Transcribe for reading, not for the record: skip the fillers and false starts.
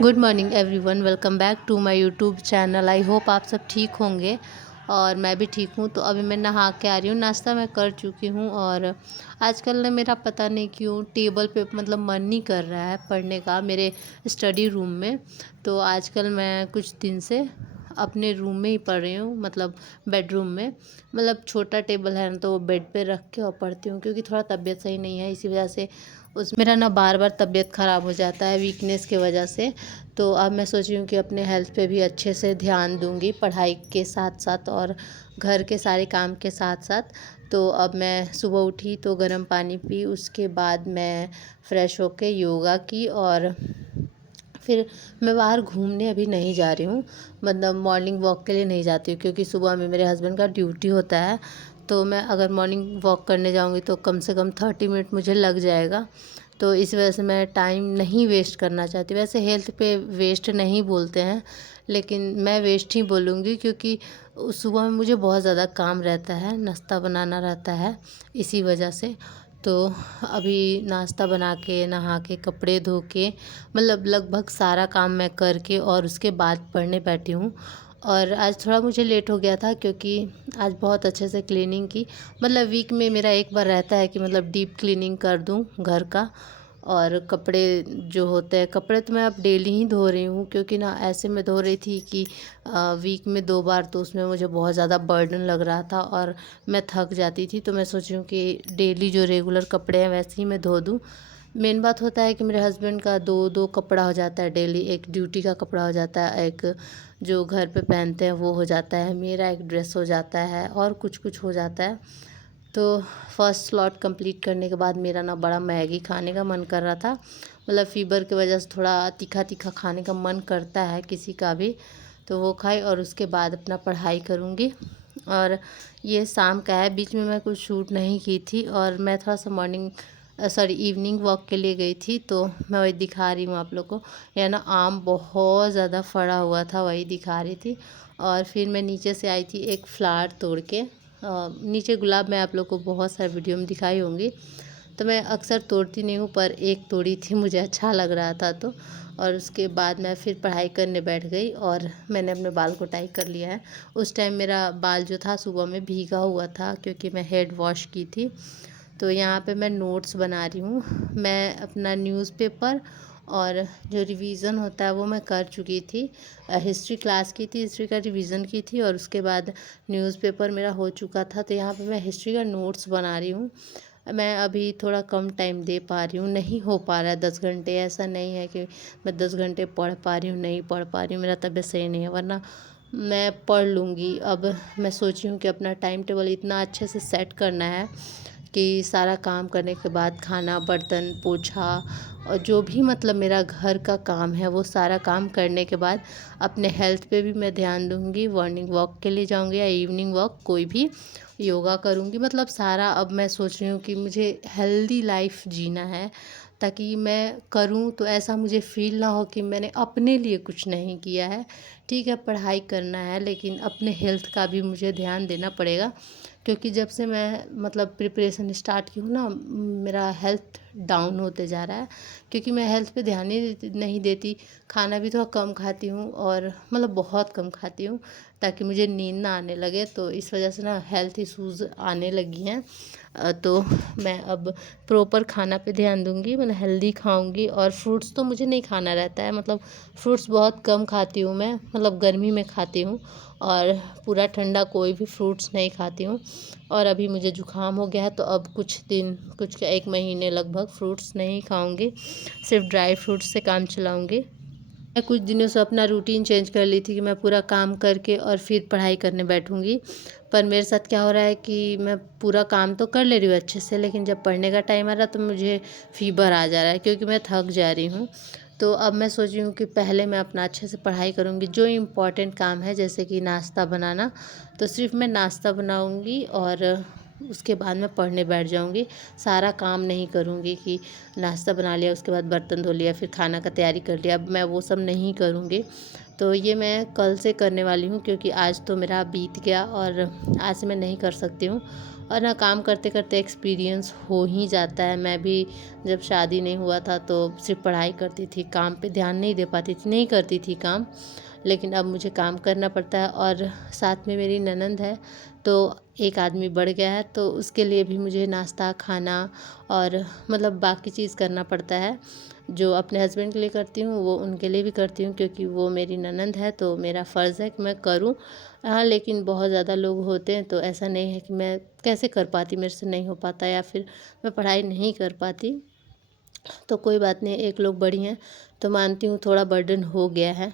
Good morning everyone, welcome back to my YouTube channel. I hope आप सब ठीक होंगे और मैं भी ठीक हूँ। तो अभी मैं नहा के आ रही हूँ, नाश्ता मैं कर चुकी हूँ। और आजकल ना मेरा पता नहीं क्यों टेबल पे मतलब मन नहीं कर रहा है पढ़ने का मेरे स्टडी रूम में। तो आजकल मैं कुछ दिन से अपने रूम में ही पढ़ रही हूँ, मतलब बेडरूम में। मतलब छोटा टेबल है ना, तो वो बेड पे रख के और पढ़ती हूँ, क्योंकि थोड़ा तबीयत सही नहीं है, इसी वजह से उस मेरा ना बार बार तबीयत ख़राब हो जाता है वीकनेस की वजह से। तो अब मैं सोच रही हूँ कि अपने हेल्थ पे भी अच्छे से ध्यान दूँगी, पढ़ाई के साथ साथ और घर के सारे काम के साथ साथ। तो अब मैं सुबह उठी तो गर्म पानी पी, उसके बाद मैं फ़्रेश होके योगा की। और फिर मैं बाहर घूमने अभी नहीं जा रही हूँ, मतलब मॉर्निंग वॉक के लिए नहीं जाती हूँ, क्योंकि सुबह में मेरे हस्बैंड का ड्यूटी होता है। तो मैं अगर मॉर्निंग वॉक करने जाऊँगी तो कम से कम 30 मिनट मुझे लग जाएगा। तो इस वजह से मैं टाइम नहीं वेस्ट करना चाहती। वैसे हेल्थ पे वेस्ट नहीं बोलते हैं, लेकिन मैं वेस्ट ही बोलूँगी, क्योंकि सुबह में मुझे बहुत ज़्यादा काम रहता है, नाश्ता बनाना रहता है, इसी वजह से। तो अभी नाश्ता बना के, नहा के, कपड़े धो के, मतलब लगभग सारा काम मैं करके और उसके बाद पढ़ने बैठी हूँ। और आज थोड़ा मुझे लेट हो गया था, क्योंकि आज बहुत अच्छे से क्लीनिंग की। मतलब वीक में मेरा एक बार रहता है कि मतलब डीप क्लीनिंग कर दूँ घर का। और कपड़े जो होते हैं, कपड़े तो मैं अब डेली ही धो रही हूँ, क्योंकि ना ऐसे मैं धो रही थी कि वीक में 2 बार, तो उसमें मुझे बहुत ज़्यादा बर्डन लग रहा था और मैं थक जाती थी। तो मैं सोच रही हूँ कि डेली जो रेगुलर कपड़े हैं वैसे ही मैं धो दूँ। मेन बात होता है कि मेरे हस्बैंड का दो दो कपड़ा हो जाता है डेली। एक ड्यूटी का कपड़ा हो जाता है, एक जो घर पे पहनते हैं वो हो जाता है, मेरा एक ड्रेस हो जाता है, और कुछ कुछ हो जाता है। तो फर्स्ट स्लॉट कंप्लीट करने के बाद मेरा ना बड़ा मैगी खाने का मन कर रहा था। मतलब फ़ीवर की वजह से थोड़ा तीखा तीखा खाने का मन करता है किसी का भी। तो वो खाई और उसके बाद अपना पढ़ाई करूँगी। और ये शाम का है, बीच में मैं कुछ शूट नहीं की थी। और मैं थोड़ा सा इवनिंग वॉक के लिए गई थी, तो मैं वही दिखा रही हूँ आप लोग को। यह ना आम बहुत ज़्यादा फड़ा हुआ था, वही दिखा रही थी। और फिर मैं नीचे से आई थी एक फ्लावर तोड़ के। नीचे गुलाब मैं आप लोग को बहुत सारे वीडियो में दिखाई होंगी। तो मैं अक्सर तोड़ती नहीं हूँ, पर एक तोड़ी थी, मुझे अच्छा लग रहा था तो। और उसके बाद मैं फिर पढ़ाई करने बैठ गई और मैंने अपने बाल को टाई कर लिया है। उस टाइम मेरा बाल जो था सुबह में भीगा हुआ था, क्योंकि मैं हेड वॉश की थी। तो यहाँ पे मैं नोट्स बना रही हूँ। मैं अपना न्यूज़पेपर और जो रिवीज़न होता है वो मैं कर चुकी थी। हिस्ट्री क्लास की थी, हिस्ट्री का रिवीज़न की थी, और उसके बाद न्यूज़पेपर मेरा हो चुका था। तो यहाँ पे मैं हिस्ट्री का नोट्स बना रही हूँ। मैं अभी थोड़ा कम टाइम दे पा रही हूँ, नहीं हो पा रहा है 10 घंटे। ऐसा नहीं है कि मैं 10 घंटे पढ़ पा रही हूँ, नहीं पढ़ पा रही हूँ, मेरा तबीयत सही नहीं है, वरना मैं पढ़ लूँगी। अब मैं सोची हूँ कि अपना टाइम टेबल इतना अच्छे से सेट करना है कि सारा काम करने के बाद खाना, बर्तन, पोछा और जो भी मतलब मेरा घर का काम है, वो सारा काम करने के बाद अपने हेल्थ पे भी मैं ध्यान दूँगी। मॉर्निंग वॉक के लिए जाऊँगी या इवनिंग वॉक, कोई भी, योगा करूँगी। मतलब सारा अब मैं सोच रही हूँ कि मुझे हेल्दी लाइफ जीना है, ताकि मैं करूँ तो ऐसा मुझे फ़ील ना हो कि मैंने अपने लिए कुछ नहीं किया है। ठीक है, पढ़ाई करना है, लेकिन अपने हेल्थ का भी मुझे ध्यान देना पड़ेगा, क्योंकि जब से मैं मतलब प्रिपरेशन स्टार्ट की हूँ ना, मेरा हेल्थ डाउन होते जा रहा है, क्योंकि मैं हेल्थ पे ध्यान ही नहीं देती। खाना भी थोड़ा कम खाती हूँ, और मतलब बहुत कम खाती हूँ, ताकि मुझे नींद ना आने लगे। तो इस वजह से ना हेल्थ इश्यूज़ आने लगी हैं। तो मैं अब प्रॉपर खाना पे ध्यान दूँगी, मतलब हेल्दी खाऊँगी। और फ्रूट्स तो मुझे नहीं खाना रहता है, मतलब फ्रूट्स बहुत कम खाती हूँ मैं, मतलब गर्मी में खाती हूँ, और पूरा ठंडा कोई भी फ्रूट्स नहीं खाती हूँ। और अभी मुझे ज़ुकाम हो गया है, तो अब कुछ 1 महीने लगभग फ्रूट्स नहीं खाऊंगी, सिर्फ ड्राई फ्रूट्स से काम चलाऊंगी। मैं कुछ दिनों से अपना रूटीन चेंज कर ली थी कि मैं पूरा काम करके और फिर पढ़ाई करने बैठूंगी। पर मेरे साथ क्या हो रहा है कि मैं पूरा काम तो कर ले रही हूँ अच्छे से, लेकिन जब पढ़ने का टाइम आ रहा है तो मुझे फ़ीवर आ जा रहा है, क्योंकि मैं थक जा रही हूँ। तो अब मैं सोच रही हूँ कि पहले मैं अपना अच्छे से पढ़ाई करूँगी। जो इम्पोर्टेंट काम है, जैसे कि नाश्ता बनाना, तो सिर्फ मैं नाश्ता बनाऊँगी और उसके बाद मैं पढ़ने बैठ जाऊँगी। सारा काम नहीं करूँगी कि नाश्ता बना लिया, उसके बाद बर्तन धो लिया, फिर खाना का तैयारी कर लिया। अब मैं वो सब नहीं करूँगी। तो ये मैं कल से करने वाली हूँ, क्योंकि आज तो मेरा बीत गया और आज से मैं नहीं कर सकती हूँ। और ना काम करते करते एक्सपीरियंस हो ही जाता है। मैं भी जब शादी नहीं हुआ था तो सिर्फ पढ़ाई करती थी, काम पे ध्यान नहीं दे पाती थी, नहीं करती थी काम। लेकिन अब मुझे काम करना पड़ता है और साथ में मेरी ननंद है, तो एक आदमी बढ़ गया है, तो उसके लिए भी मुझे नाश्ता खाना और मतलब बाकी चीज़ करना पड़ता है। जो अपने हस्बैंड के लिए करती हूँ वो उनके लिए भी करती हूँ, क्योंकि वो मेरी ननंद है तो मेरा फ़र्ज़ है कि मैं करूँ। हाँ, लेकिन बहुत ज़्यादा लोग होते हैं तो ऐसा नहीं है कि मैं कैसे कर पाती, मेरे से नहीं हो पाता या फिर मैं पढ़ाई नहीं कर पाती। तो कोई बात नहीं, एक लोग बड़ी हैं तो मानती हूँ थोड़ा बर्डन हो गया है।